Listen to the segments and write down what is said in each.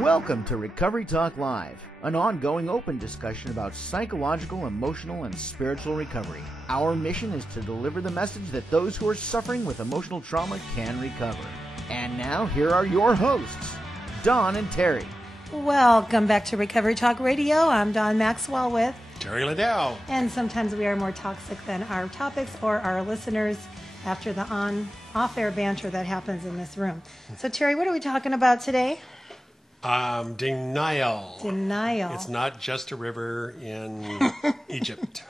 Welcome to Recovery Talk Live, an ongoing open discussion about psychological, emotional, and spiritual recovery. Our mission is to deliver the message that those who are suffering with emotional trauma can recover. And now, here are your hosts, Dawn and Terry. Welcome back to Recovery Talk Radio. I'm Dawn Maxwell with Terry Liddell. And sometimes we are more toxic than our topics or our listeners after the off-air banter that happens in this room. So, Terry, what are we talking about today? Denial. Denial. It's not just a river in Egypt.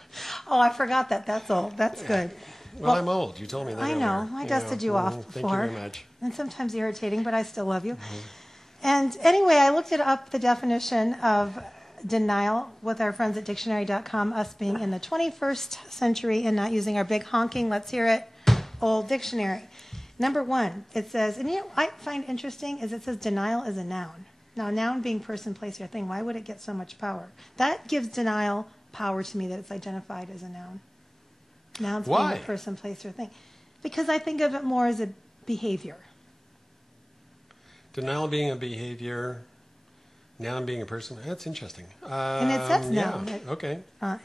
Oh, I forgot that. That's old. That's good. Well, I'm old. You told me that I know. earlier. I dusted you off before. Thank you very much. And sometimes irritating, but I still love you. And anyway, I looked it up, the definition of denial with our friends at dictionary.com, us being in the 21st century and not using our big honking, let's hear it, old dictionary. Number one, it says, and you know, I find interesting is it says denial is a noun. Now, noun being person, place, or thing, why would it get so much power? That gives denial power to me that it's identified as a noun. Nouns being a person, place, or thing. Because I think of it more as a behavior. Denial being a behavior, noun being a person. That's interesting. And it says noun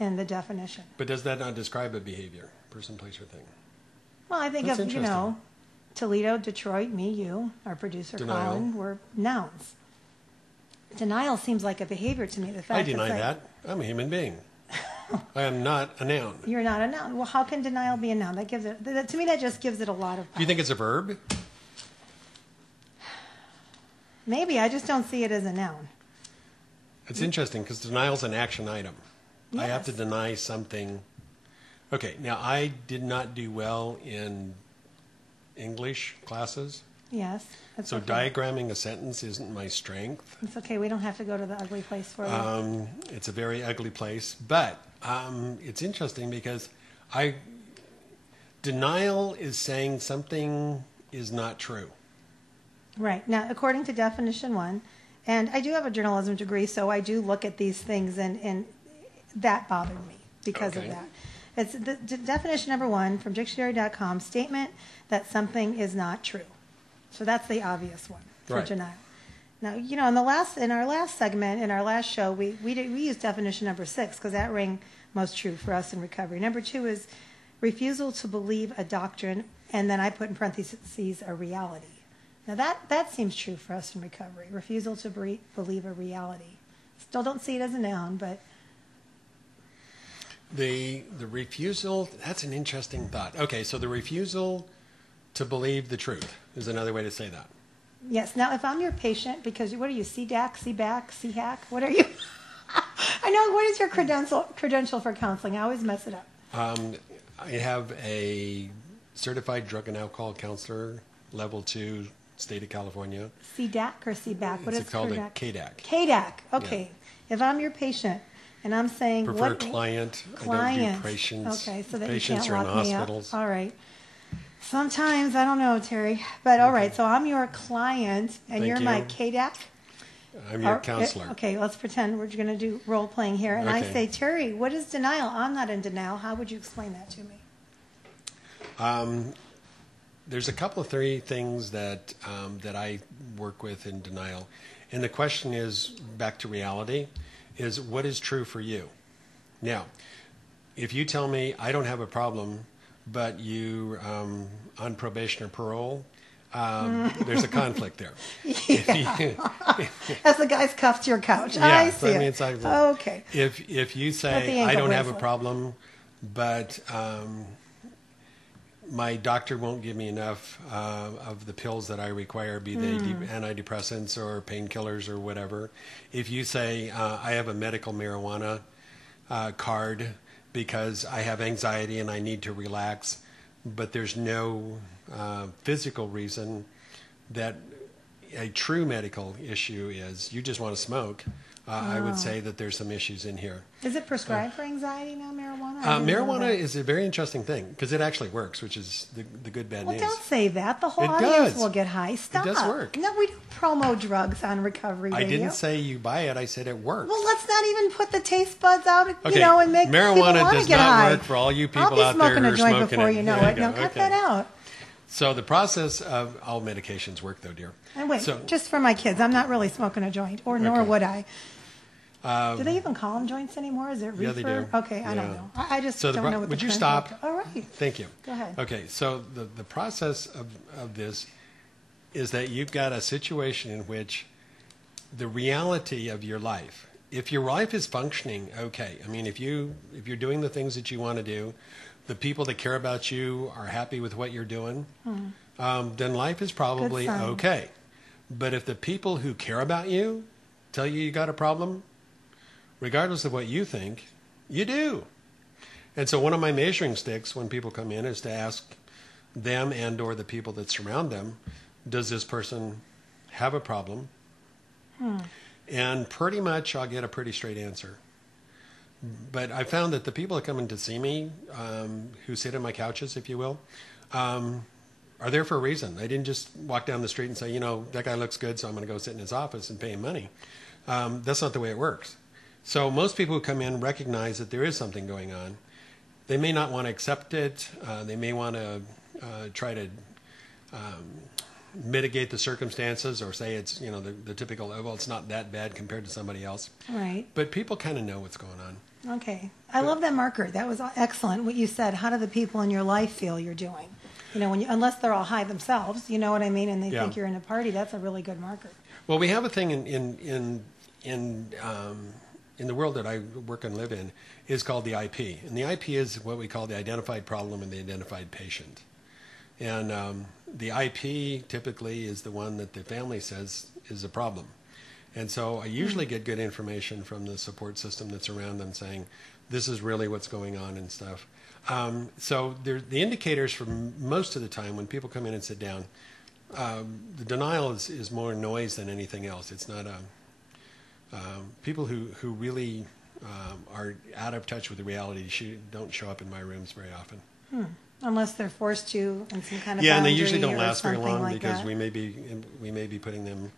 in the definition. But does that not describe a behavior, person, place, or thing? Well, I think of, Toledo, Detroit, me, you, our producer, Colin, were nouns. Denial seems like a behavior to me. The fact I deny that. I'm a human being. I am not a noun. You're not a noun. Well, how can denial be a noun? That gives it. To me, that just gives it a lot of power. Do you think it's a verb? Maybe. I just don't see it as a noun. It's interesting because denial is an action item. Yes. I have to deny something. Okay, now I did not do well in English classes. Yes. That's So okay. diagramming a sentence isn't my strength. It's okay. We don't have to go to the ugly place for it. It's a very ugly place. But it's interesting because denial is saying something is not true. Right. Now, according to definition one, and I do have a journalism degree, so I do look at these things, and that bothered me because of that. It's the definition number one from dictionary.com, statement that something is not true. So that's the obvious one for denial. Now, in our last segment, in our last show, we used definition number 6 because that rang most true for us in recovery. Number 2 is refusal to believe a doctrine, and then I put in parentheses a reality. Now that seems true for us in recovery. Refusal to believe a reality. Still don't see it as a noun, but the refusal, that's an interesting thought. Okay, so the refusal to believe the truth is another way to say that. Yes. Now, if I'm your patient, because what are you, CDAC, CBAC, CHAC? What are you? I know. What is your credential for counseling? I always mess it up. I have a certified drug and alcohol counselor, level 2, state of California. CDAC or CBAC? What is it's called a KDAC. KDAC. Okay. Yeah. If I'm your patient and I'm saying prefer client. I don't do patients. Okay, so that patients you can't are lock in me hospitals. Up. All right. Sometimes, I don't know, Terry, but all right, so I'm your client, and you're my KDAC? I'm your counselor. Okay, let's pretend we're going to do role-playing here, and I say, Terry, what is denial? I'm not in denial. How would you explain that to me? There's a couple of 3 things that I work with in denial, and the question is, back to reality, is what is true for you? Now, if you tell me I don't have a problem, but you on probation or parole, there's a conflict there. As the guy's cuffed to your couch. Yeah, I see it. It's like, okay. If you say I don't have a problem, but my doctor won't give me enough of the pills that I require, be they antidepressants or painkillers or whatever. If you say I have a medical marijuana card because I have anxiety and I need to relax, but there's no physical reason, that a true medical issue is you just want to smoke, I would say that there's some issues in here. Is it prescribed for anxiety now, marijuana? Marijuana is a very interesting thing because it actually works, which is the good, bad news. Well, don't say that. The whole It audience does. will get high. Stop. It does work. No, we don't promo drugs on Recovery Radio. I didn't say you buy it. I said it works. Well, let's not even put the taste buds out, okay. and make marijuana people want does to get not high. work for all you people I'll be out there smoking who are a joint smoking before it. you know There it. you Now, go. cut that out. So the process of all medications work, though, dear. And wait, So, just for my kids, I'm not really smoking a joint, or nor Okay. would I. Do they even call them joints anymore? Is it reefer? Yeah, they do. Okay, I don't Yeah. know. I just So the don't pro- know what would the you current stop? look- All right. Thank you. Go ahead. Okay, so the process of this is that you've got a situation in which the reality of your life, if your life is functioning okay, I mean, if you're doing the things that you want to do, the people that care about you are happy with what you're doing, then life is probably Good sign. okay. But if the people who care about you tell you got a problem, regardless of what you think, you do. And so one of my measuring sticks when people come in is to ask them and or the people that surround them, does this person have a problem? And pretty much I'll get a pretty straight answer. But I found that the people that come in to see me, who sit on my couches, if you will, are there for a reason. They didn't just walk down the street and say, that guy looks good, so I'm going to go sit in his office and pay him money. That's not the way it works. So most people who come in recognize that there is something going on. They may not want to accept it. They may want to try to mitigate the circumstances or say it's, the typical, well, it's not that bad compared to somebody else. Right. But people kind of know what's going on. Okay. I love that marker. That was excellent. What you said. How do the people in your life feel you're doing? Unless they're all high themselves, you know what I mean, and they think you're in a party, that's a really good marker. Well, we have a thing in the world that I work and live in is called the IP. And the IP is what we call the identified problem and the identified patient. And the IP typically is the one that the family says is a problem. And so I usually get good information from the support system that's around them saying, this is really what's going on and stuff. So the indicators for most of the time when people come in and sit down, the denial is more noise than anything else. It's not people who really are out of touch with the reality don't show up in my rooms very often. Unless they're forced to in some kind of and they boundary usually don't or last very something long like because that. we may be putting them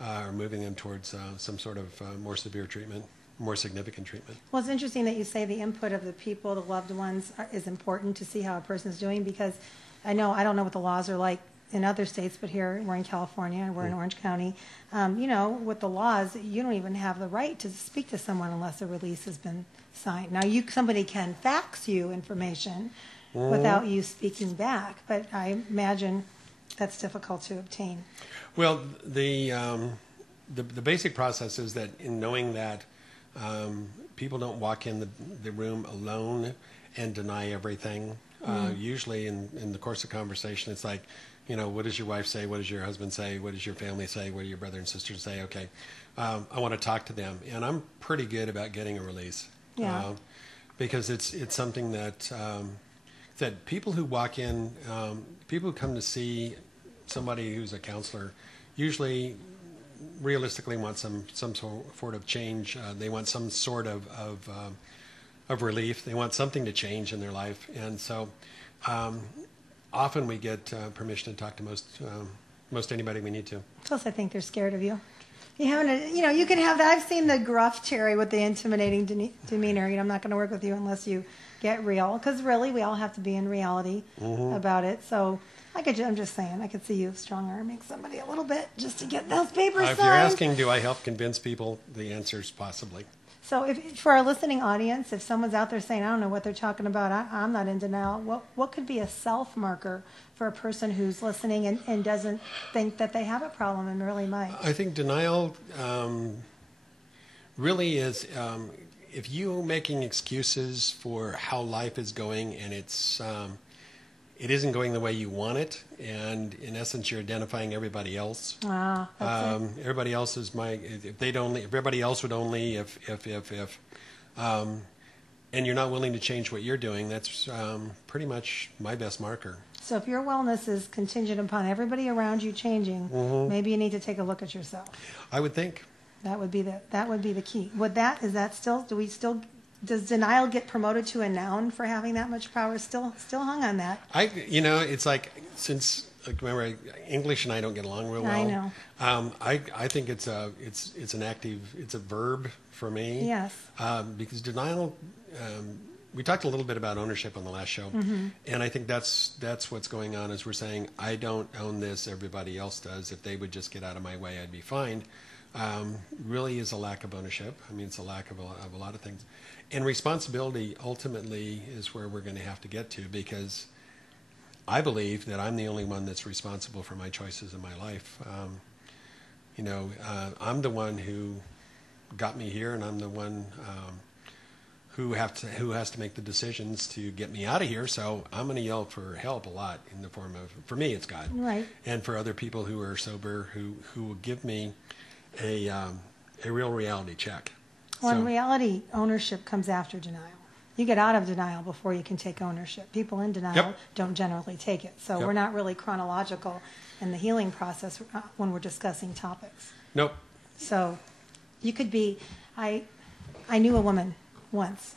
or moving them towards some sort of more severe treatment, more significant treatment. Well, it's interesting that you say the input of the people, the loved ones, is important to see how a person is doing, because I don't know what the laws are like in other states, but here we're in California and we're in Orange County. With the laws, you don't even have the right to speak to someone unless a release has been signed. Now, somebody can fax you information without you speaking back, but I imagine that's difficult to obtain. Well, the basic process is that in knowing that people don't walk in the room alone and deny everything. Usually in the course of conversation, it's like, what does your wife say? What does your husband say? What does your family say? What do your brother and sisters say? Okay, I want to talk to them. And I'm pretty good about getting a release. Yeah. Because it's something that people who walk in, people who come to see somebody who's a counselor, usually realistically want some sort of change. They want some sort of relief. They want something to change in their life. And so often we get permission to talk to most anybody we need to. Plus, I think they're scared of you. You can have that. I've seen the gruff Terry with the intimidating demeanor. I'm not going to work with you unless you get real. Because really, we all have to be in reality about it. So I'm just saying, I could see you strong-arming somebody a little bit just to get those papers signed. If you're asking, do I help convince people, the answer is possibly. So for our listening audience, if someone's out there saying, I don't know what they're talking about, I'm not in denial, what could be a self-marker for a person who's listening and doesn't think that they have a problem and really might? I think denial really is if you're making excuses for how life is going and it isn't going the way you want it, and in essence you're identifying everybody else. Everybody else is if everybody else would only, and you're not willing to change what you're doing, that's pretty much my best marker. So if your wellness is contingent upon everybody around you changing, maybe you need to take a look at yourself. I would think. That would be the key. Does denial get promoted to a noun for having that much power? Still hung on that. It's like, since remember English and I don't get along real well. I know. I think it's a verb for me. Yes. Because denial we talked a little bit about ownership on the last show, and I think that's what's going on. Is we're saying I don't own this, everybody else does. If they would just get out of my way, I'd be fine. Really is a lack of ownership. I mean, it's a lack of a lot of things, and responsibility ultimately is where we're going to have to get to, because I believe that I'm the only one that's responsible for my choices in my life. I'm the one who got me here, and I'm the one who has to make the decisions to get me out of here. So I'm going to yell for help a lot in the form of, for me, it's God, Right. and for other people who are sober who will give me a real reality check. Well, in So- reality, ownership comes after denial. You get out of denial before you can take ownership. People in denial Yep. don't generally take it. So Yep. we're not really chronological in the healing process when we're discussing topics. Nope. So you could be, I knew a woman once,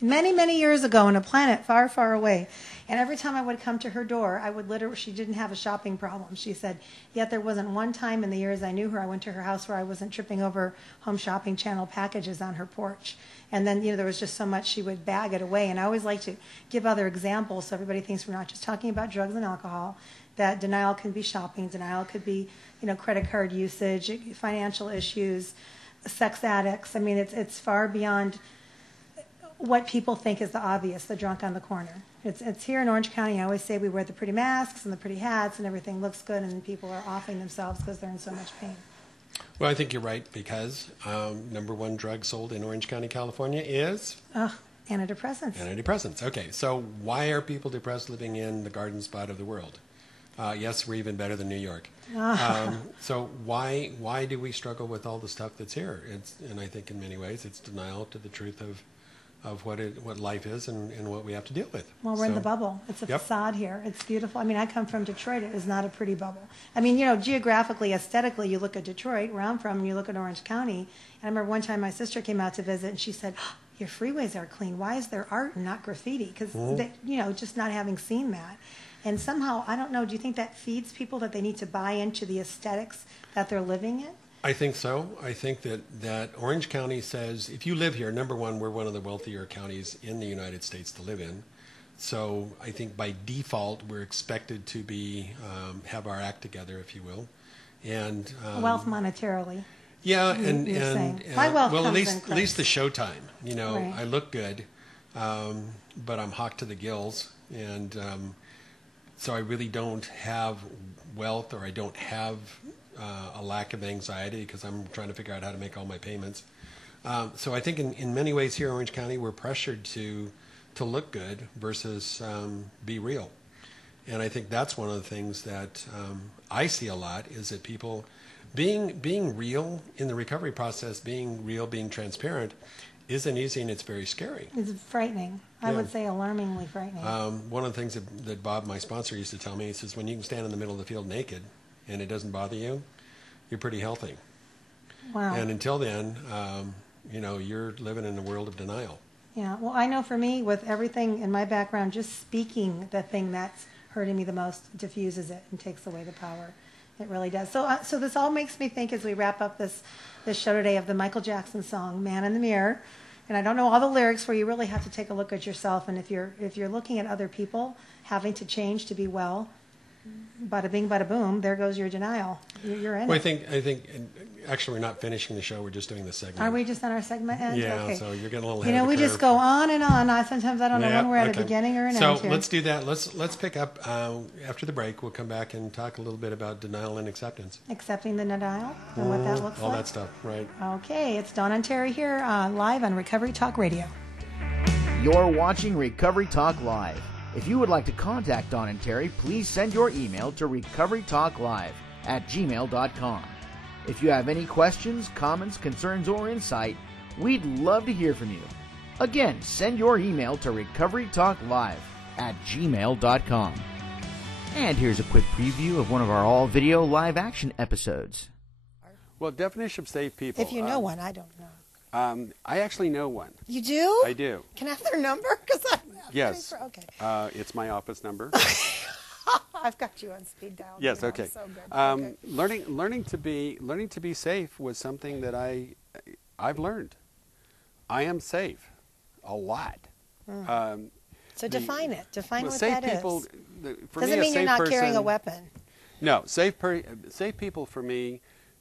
many, many years ago on a planet far, far away. And every time I would come to her door, I would literally, she didn't have a shopping problem. She said, yet there wasn't one time in the years I knew her, I went to her house where I wasn't tripping over Home Shopping Channel packages on her porch. And then, there was just so much she would bag it away. And I always like to give other examples so everybody thinks we're not just talking about drugs and alcohol, that denial can be shopping, denial could be, credit card usage, financial issues, sex addicts. I mean, it's far beyond what people think is the obvious, the drunk on the corner. It's here in Orange County. I always say we wear the pretty masks and the pretty hats and everything looks good, and then people are offing themselves because they're in so much pain. Well, I think you're right, because number one drug sold in Orange County, California is Antidepressants. antidepressants. Okay, so why are people depressed living in the garden spot of the world? Yes, we're even better than New York. So why do we struggle with all the stuff that's here? And I think in many ways it's denial to the truth of what life is and what we have to deal with. Well, we're in the bubble. It's a Yep. facade here. It's beautiful. I mean, I come from Detroit. It is not a pretty bubble. I mean, geographically, aesthetically, you look at Detroit, where I'm from, and you look at Orange County. And I remember one time my sister came out to visit, and she said, "Oh, your freeways are clean. Why is there art and not graffiti?" Because, just not having seen that. And somehow, I don't know, do you think that feeds people that they need to buy into the aesthetics that they're living in? I think so. I think that Orange County says, if you live here, number one, we're one of the wealthier counties in the United States to live in. So I think by default, we're expected to be have our act together, if you will. And Wealth monetarily. yeah, you're and saying. My wealth well, comes in at least the showtime. Right. I look good, but I'm hawked to the gills, and so I really don't have wealth, or I don't have a lack of anxiety because I'm trying to figure out how to make all my payments. So I think in many ways here in Orange County, we're pressured to look good versus be real. And I think that's one of the things that I see a lot, is that people being real in the recovery process, being real, being transparent, isn't easy, and it's very scary. It's frightening. I Yeah. would say alarmingly frightening. One of the things that Bob, my sponsor, used to tell me, he says, when you can stand in the middle of the field naked and it doesn't bother you, you're pretty healthy. Wow. And until then, you're living in a world of denial. Yeah, well, I know for me, with everything in my background, just speaking the thing that's hurting me the most diffuses it and takes away the power. It really does. So this all makes me think, as we wrap up this show today, of the Michael Jackson song "Man in the Mirror," and I don't know all the lyrics, where you really have to take a look at yourself, and if you're looking at other people having to change to be well, bada bing, bada boom, there goes your denial. You're in Well, it. I think, actually, we're not finishing the show. We're just doing this segment. Are we just on our segment end? Yeah. Okay. So you're getting a little ahead of the we just curve. go on and on. Sometimes I don't know when we're at okay. a beginning or an so end here. let's do that. Let's pick up after the break. We'll come back and talk a little bit about denial and acceptance. Accepting the denial and what that looks All like. that stuff, right? Okay, it's Dawn and Terry here live on Recovery Talk Radio. You're watching Recovery Talk Live. If you would like to contact Dawn and Terry, please send your email to recoverytalklive@gmail.com. If you have any questions, comments, concerns, or insight, we'd love to hear from you. Again, send your email to recoverytalklive@gmail.com. And here's a quick preview of one of our all-video live-action episodes. Well, definition of safe people. If you know one, I don't know. I actually know one. You do? I do. Can I have their number? Because Yes. Okay. It's my office number. I've got you on speed dial. Yes. now. Okay. So good. Okay. Learning to be safe was something that I've learned. I am safe, a lot. So define it. Define well, what safe that people, is. For Doesn't me, a mean you're safe not carrying a person- weapon. No, safe people for me,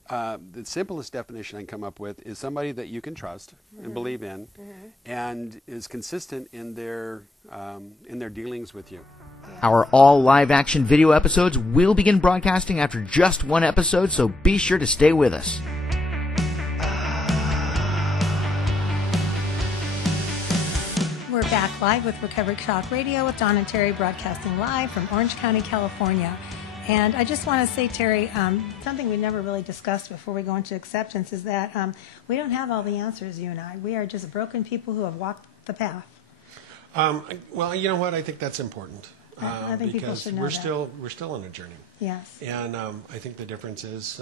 the simplest definition I can come up with is somebody that you can trust and believe in, and is consistent in their dealings with you. Our all live action video episodes will begin broadcasting after just one episode, so be sure to stay with us. We're back live with Recovery Talk Radio with Don and Terry, broadcasting live from Orange County, California. And I just want to say, Terry, something we never really discussed before we go into acceptance is that we don't have all the answers, you and I. We are just broken people who have walked the path. Well, you know what? I think that's important. I think people should know that. We're still on a journey. Yes. And I think the difference is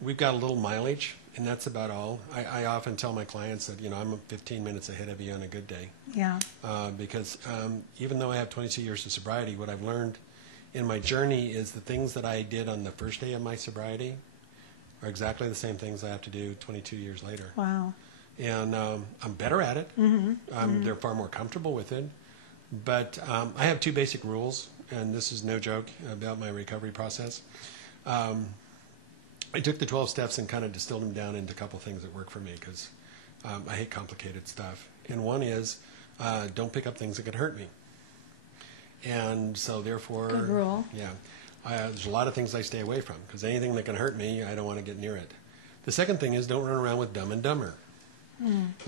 we've got a little mileage, and that's about all. I often tell my clients that, I'm 15 minutes ahead of you on a good day. Yeah. Because even though I have 22 years of sobriety, what I've learned in my journey is the things that I did on the first day of my sobriety are exactly the same things I have to do 22 years later. Wow. And I'm better at it. They're far more comfortable with it. But I have two basic rules, and this is no joke about my recovery process. I took the 12 steps and kind of distilled them down into a couple things that work for me, because I hate complicated stuff. And one is don't pick up things that could hurt me. And so therefore, good rule. Yeah, there's a lot of things I stay away from, because anything that can hurt me, I don't want to get near it. The second thing is don't run around with Dumb and Dumber.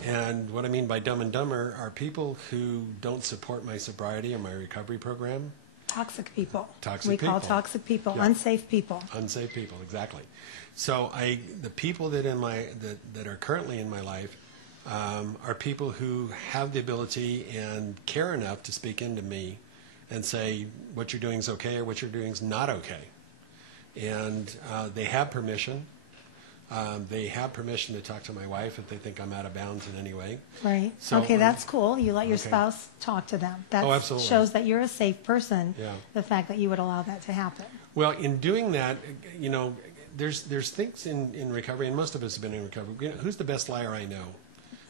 And what I mean by Dumb and Dumber are people who don't support my sobriety or my recovery program. Toxic people. Toxic we call people. toxic people, Yeah. unsafe people. Unsafe people, exactly. So the people that that are currently in my life are people who have the ability and care enough to speak into me and say what you're doing is okay or what you're doing is not okay. And they have permission. They have permission to talk to my wife if they think I'm out of bounds in any way. Right. So, okay, that's cool. You let your okay. spouse talk to them. That Absolutely. shows that you're a safe person, Yeah. the fact that you would allow that to happen. Well, in doing that, there's things in recovery, and most of us have been in recovery. Who's the best liar I know?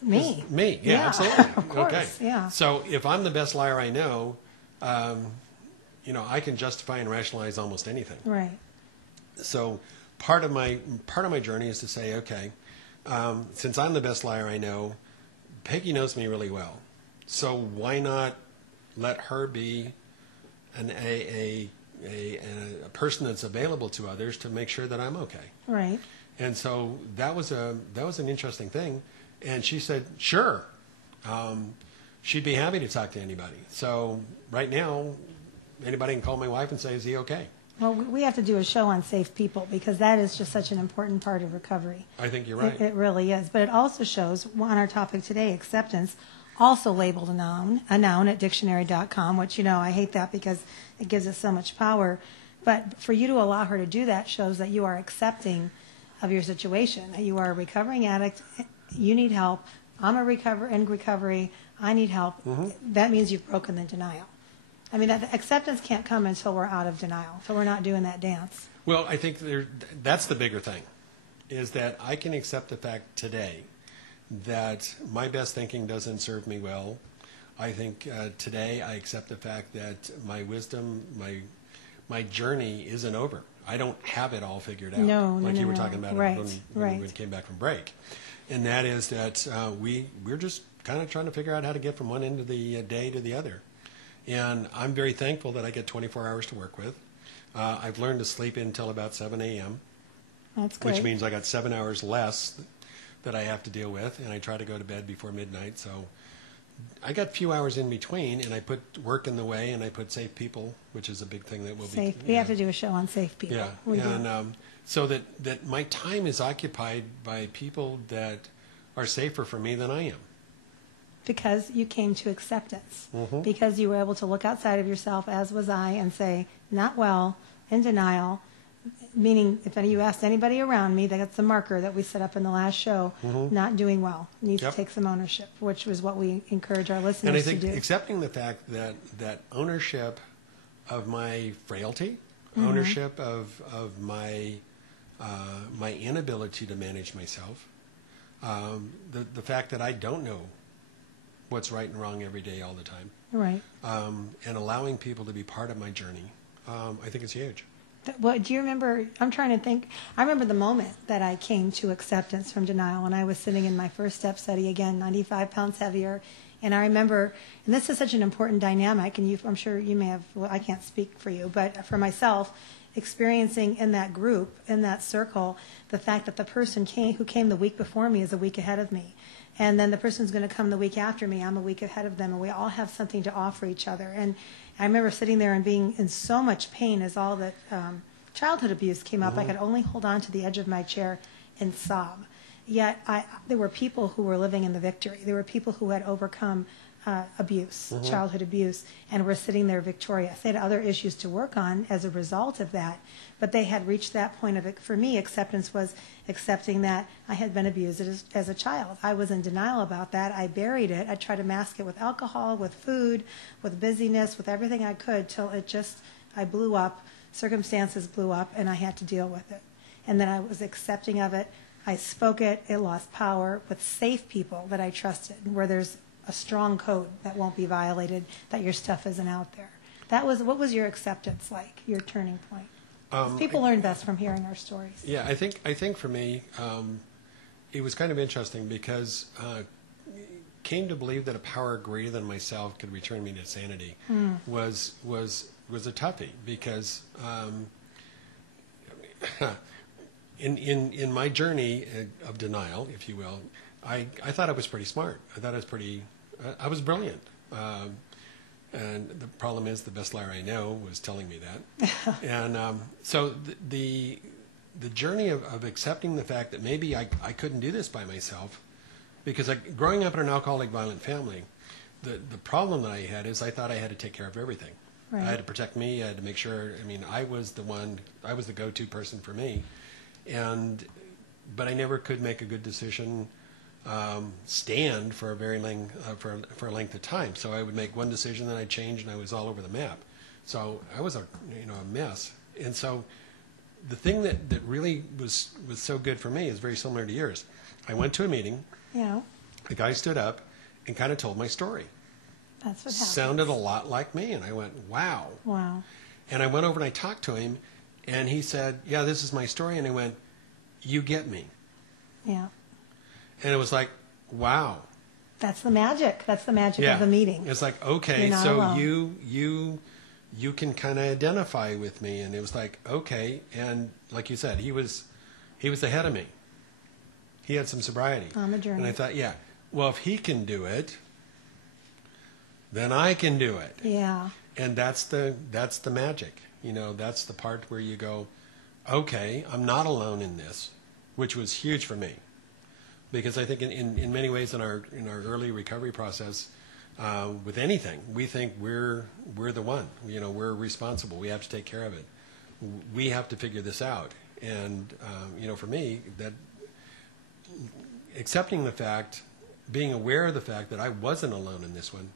Me. Me, yeah, Yeah, absolutely. of course, okay. yeah. So if I'm the best liar I know, I can justify and rationalize almost anything. Right. So part of my journey is to say, okay, since I'm the best liar I know, Peggy knows me really well. So why not let her be a person that's available to others to make sure that I'm okay? Right. And so that was an interesting thing. And she said, sure. She'd be happy to talk to anybody. So right now, anybody can call my wife and say, is he okay? Well, we have to do a show on safe people, because that is just such an important part of recovery. I think you're right. It really is. But it also shows, on our topic today, acceptance, also labeled a noun at dictionary.com, which, I hate that because it gives us so much power. But for you to allow her to do that shows that you are accepting of your situation, that you are a recovering addict, you need help, I'm in recovery, I need help. That means you've broken the denial. I mean, that acceptance can't come until we're out of denial, so we're not doing that dance. Well, I think that's the bigger thing, is that I can accept the fact today that my best thinking doesn't serve me well. I think today I accept the fact that my wisdom, my journey isn't over. I don't have it all figured out, like you were talking about when we came back from break. And that is that we're just kind of trying to figure out how to get from one end of the day to the other. And I'm very thankful that I get 24 hours to work with. I've learned to sleep until about 7 a.m., That's good. which means I got 7 hours less that I have to deal with, and I try to go to bed before midnight. So I got a few hours in between, and I put work in the way, and I put safe people, which is a big thing that will be. We have to do a show on safe people. Yeah, We do. and so that my time is occupied by people that are safer for me than I am. Because you came to acceptance. Because you were able to look outside of yourself, as was I, and say, not well, in denial, meaning if you asked anybody around me, that's the marker that we set up in the last show, not doing well, needs to take some ownership, which was what we encourage our listeners And I think to do. accepting the fact that ownership of my frailty, ownership of my my inability to manage myself, the fact that I don't know what's right and wrong every day, all the time. Right. And allowing people to be part of my journey, I think is huge. What do you remember? I'm trying to think. I remember the moment that I came to acceptance from denial, and I was sitting in my first step study again, 95 pounds heavier. And I remember, and this is such an important dynamic, and I'm sure you may have, well, I can't speak for you, but for myself, experiencing in that group, in that circle, the fact that the person who came the week before me is a week ahead of me. And then the person's going to come the week after me, I'm a week ahead of them, and we all have something to offer each other. And I remember sitting there and being in so much pain as all the childhood abuse came up. I could only hold on to the edge of my chair and sob. Yet there were people who were living in the victory. There were people who had overcome abuse, childhood abuse, and were sitting there victorious. They had other issues to work on as a result of that, but they had reached that point of it. For me, acceptance was accepting that I had been abused as a child. I was in denial about that. I buried it. I tried to mask it with alcohol, with food, with busyness, with everything I could, till I blew up, circumstances blew up, and I had to deal with it. And then I was accepting of it. I spoke it. It lost power with safe people that I trusted, where there's a strong code that won't be violated, that your stuff isn't out there. What was your acceptance like, your turning point? People learn best from hearing our stories. Yeah, I think for me, it was kind of interesting because came to believe that a power greater than myself could return me to sanity was a toughie, because in my journey of denial, if you will, I thought I was pretty smart. I thought I was brilliant. And the problem is, the best liar I know was telling me that. And so the journey of accepting the fact that maybe I couldn't do this by myself, because growing up in an alcoholic, violent family, the problem that I had is I thought I had to take care of everything. Right. I had to protect me. I had to make sure. I mean, I was the go-to person for me, but I never could make a good decision. Stand for a very for a length of time. So I would make one decision, then I'd change, and I was all over the map. So I was a mess. And so the thing that really was so good for me is very similar to yours. I went to a meeting. Yeah. The guy stood up and kind of told my story. That's what happened. Sounded a lot like me, and I went, wow. Wow. And I went over and I talked to him, and he said, yeah, this is my story. And I went, you get me. Yeah. And it was like, wow. That's the magic. That's the magic of the meeting. It's like, okay, so you can kind of identify with me. And it was like, okay. And like you said, he was ahead of me. He had some sobriety. On the journey. And I thought, yeah, well, if he can do it, then I can do it. Yeah. And that's the magic. That's the part where you go, okay, I'm not alone in this, which was huge for me. Because I think in many ways in our early recovery process, with anything, we think we're the one. We're responsible. We have to take care of it. We have to figure this out. And for me, that accepting the fact, being aware of the fact that I wasn't alone in this one,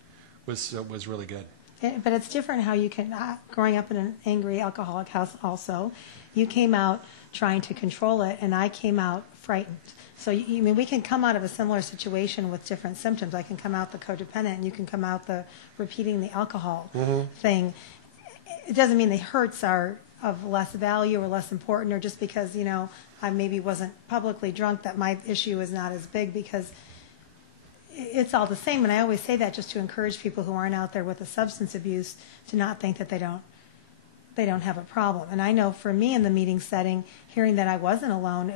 was really good. But it's different how you can, growing up in an angry alcoholic house also, you came out trying to control it, and I came out frightened. So, we can come out of a similar situation with different symptoms. I can come out the codependent, and you can come out the repeating the alcohol thing. It doesn't mean the hurts are of less value or less important, or just because, I maybe wasn't publicly drunk, that my issue is not as big, because it's all the same. And I always say that just to encourage people who aren't out there with a substance abuse to not think that they don't have a problem. And I know for me in the meeting setting, hearing that I wasn't alone,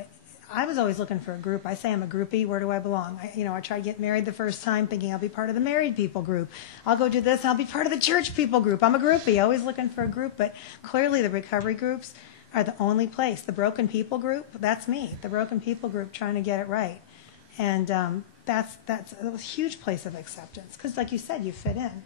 I was always looking for a group. I say I'm a groupie. Where do I belong? I tried to get married the first time thinking I'll be part of the married people group. I'll go do this and I'll be part of the church people group. I'm a groupie, always looking for a group. But clearly the recovery groups are the only place. The broken people group, that's me. The broken people group trying to get it right. And that's a huge place of acceptance. Because like you said, you fit in.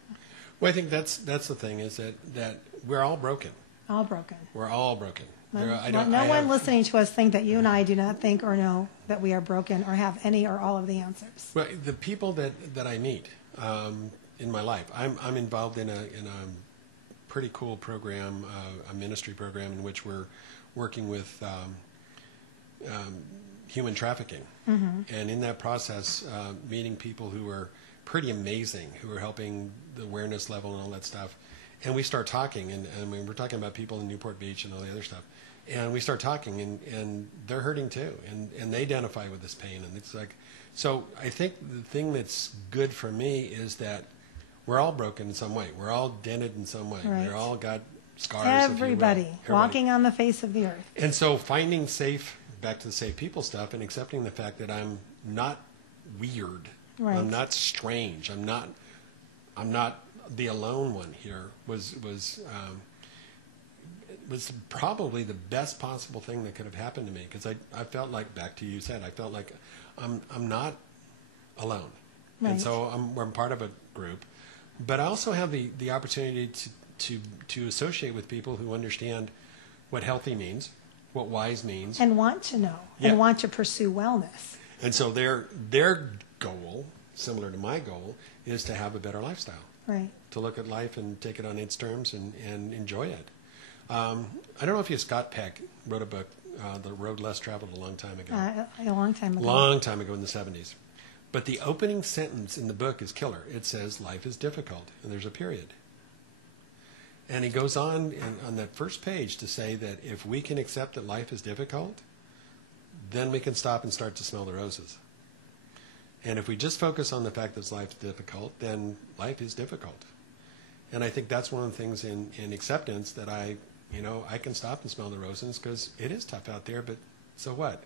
Well, I think that's the thing, is that we're all broken. All broken. We're all broken. No one listening to us think that you and I do not think or know that we are broken or have any or all of the answers. Well, the people that I meet in my life, I'm involved in a pretty cool program, a ministry program in which we're working with human trafficking, and in that process, meeting people who are pretty amazing who are helping the awareness level and all that stuff. And we start talking, and I mean, we're talking about people in Newport Beach and all the other stuff. And we start talking, and they're hurting too, and they identify with this pain. And it's like, so I think the thing that's good for me is that we're all broken in some way. We're all dented in some way. Right. We're all got scars. Everybody if you will. walking on the face of the earth. And so finding safe, back to the safe people stuff, and accepting the fact that I'm not weird. Right. I'm not strange. I'm not the alone one here was probably the best possible thing that could have happened to me, because I felt like, back to you said, I felt like I'm not alone. Right. And so I'm part of a group, but I also have the opportunity to associate with people who understand what healthy means, what wise means, And want to know, Yeah. and want to pursue wellness. and so their goal, similar to my goal, is to have a better lifestyle. Right. To look at life and take it on its terms and enjoy it. I don't know if Scott Peck wrote a book, The Road Less Traveled, a long time ago. A long time ago. Long time ago in the 70s. But the opening sentence in the book is killer. It says, life is difficult, and there's a period. And he goes on that first page to say that if we can accept that life is difficult, then we can stop and start to smell the roses. And if we just focus on the fact that life is difficult, then life is difficult. And I think that's one of the things in acceptance that I can stop and smell the roses, because it is tough out there, but so what?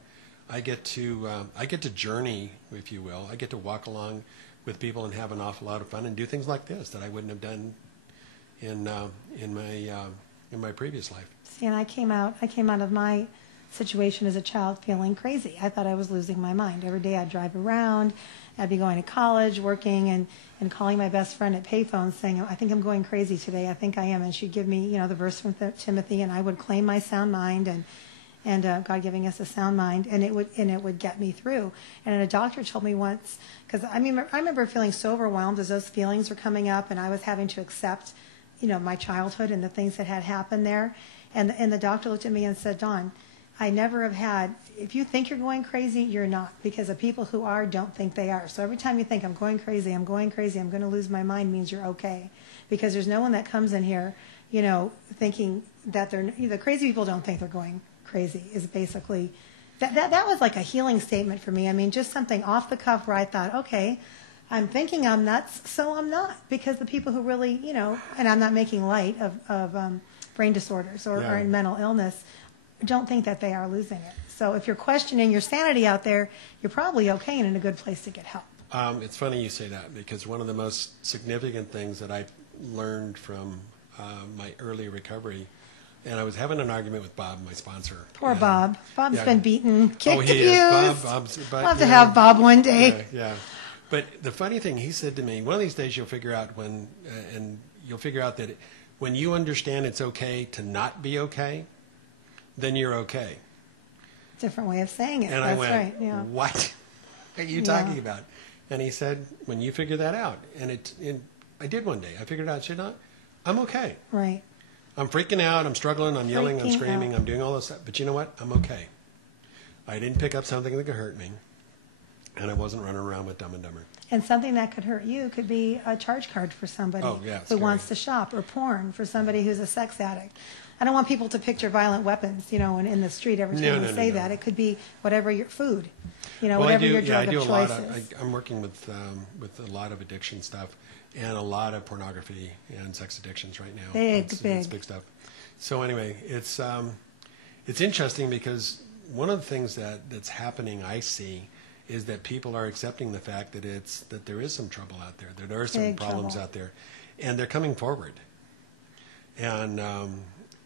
I get to journey, if you will. I get to walk along with people and have an awful lot of fun and do things like this that I wouldn't have done in my previous life. See, and I came out of my situation as a child feeling crazy. I thought I was losing my mind. Every day I'd drive around, I'd be going to college, working, and calling my best friend at payphones saying, I think I'm going crazy today, I think I am. And she'd give me, the verse from Timothy, and I would claim my sound mind and God giving us a sound mind, and it would get me through. And a doctor told me once, because I remember feeling so overwhelmed as those feelings were coming up, and I was having to accept, my childhood and the things that had happened there. And the doctor looked at me and said, Dawn, I never have had, if you think you're going crazy, you're not, because the people who are don't think they are. So every time you think, I'm going crazy, I'm going to lose my mind, means you're okay. Because there's no one that comes in here, thinking that the crazy people don't think they're going crazy, is basically, that was like a healing statement for me. I mean, just something off the cuff where I thought, okay, I'm thinking I'm nuts, so I'm not. Because the people who really, and I'm not making light of brain disorders or in mental illness, don't think that they are losing it. So if you're questioning your sanity out there, you're probably okay and in a good place to get help. It's funny you say that, because one of the most significant things that I learned from my early recovery, and I was having an argument with Bob, my sponsor. Poor Bob. Bob's been beaten, kicked, abused. Is. Bob's, love to have Bob one day. Yeah. But the funny thing, he said to me, one of these days you'll figure out that when you understand it's okay to not be okay, then you're okay. Different way of saying it. And That's I went, right. Yeah. What are you talking about? And he said, when you figure that out, and I did one day. I figured out, I'm okay. Right. I'm freaking out. I'm struggling. I'm yelling. I'm screaming. out. I'm doing all this stuff. But you know what? I'm okay. I didn't pick up something that could hurt me, and I wasn't running around with Dumb and Dumber. And something that could hurt you could be a charge card for somebody who wants to shop, or porn for somebody who's a sex addict. I don't want people to picture violent weapons, in the street every time we say that. It could be whatever your food, whatever your drug of choice is. I'm working with a lot of addiction stuff and a lot of pornography and sex addictions right now. It's big stuff. So anyway, it's interesting, because one of the things that's happening, I see, is that people are accepting the fact that there is some trouble out there, that there are some Big problems trouble out there, and they're coming forward. And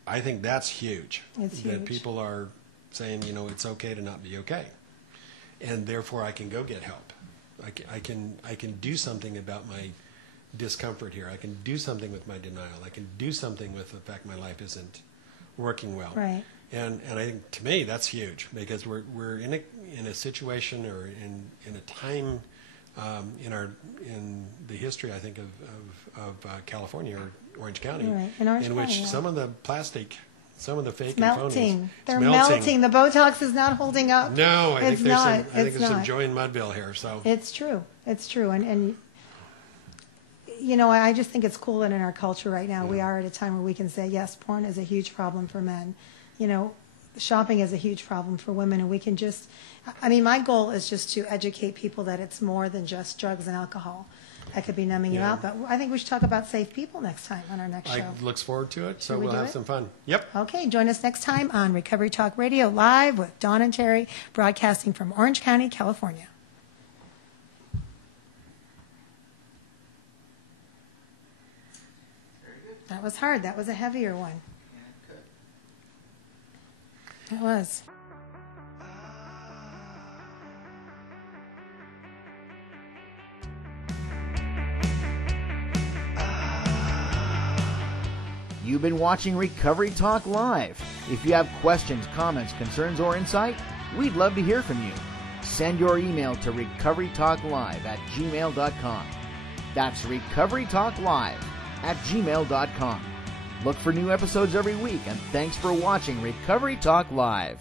I think that's huge. It's that huge. people are saying, it's okay to not be okay, and therefore I can go get help. I can do something about my discomfort here. I can do something with my denial. I can do something with the fact my life isn't working well. Right. And I think, to me, that's huge, because we're in a situation, or in a time in the history, I think, of California or Orange County, Right. in which some of the plastic, some of the fake It's and melting. phonies, They're melting. The Botox is not holding up. No, I think there's not. some Joy and Mudville here. So it's true. It's true. And I just think it's cool that in our culture right now, we are at a time where we can say, yes, porn is a huge problem for men. Shopping is a huge problem for women, and we can just, my goal is just to educate people that it's more than just drugs and alcohol. That could be numbing you out, but I think we should talk about safe people next time on our next show. I look forward to it, so Should we we'll do have it? some fun. Yep. Okay, join us next time on Recovery Talk Radio live with Dawn and Terry, broadcasting from Orange County, California. That was hard. That was a heavier one. It was. You've been watching Recovery Talk Live. If you have questions, comments, concerns, or insight, we'd love to hear from you. Send your email to recoverytalklive@gmail.com. That's recoverytalklive@gmail.com. Look for new episodes every week, and thanks for watching Recovery Talk Live.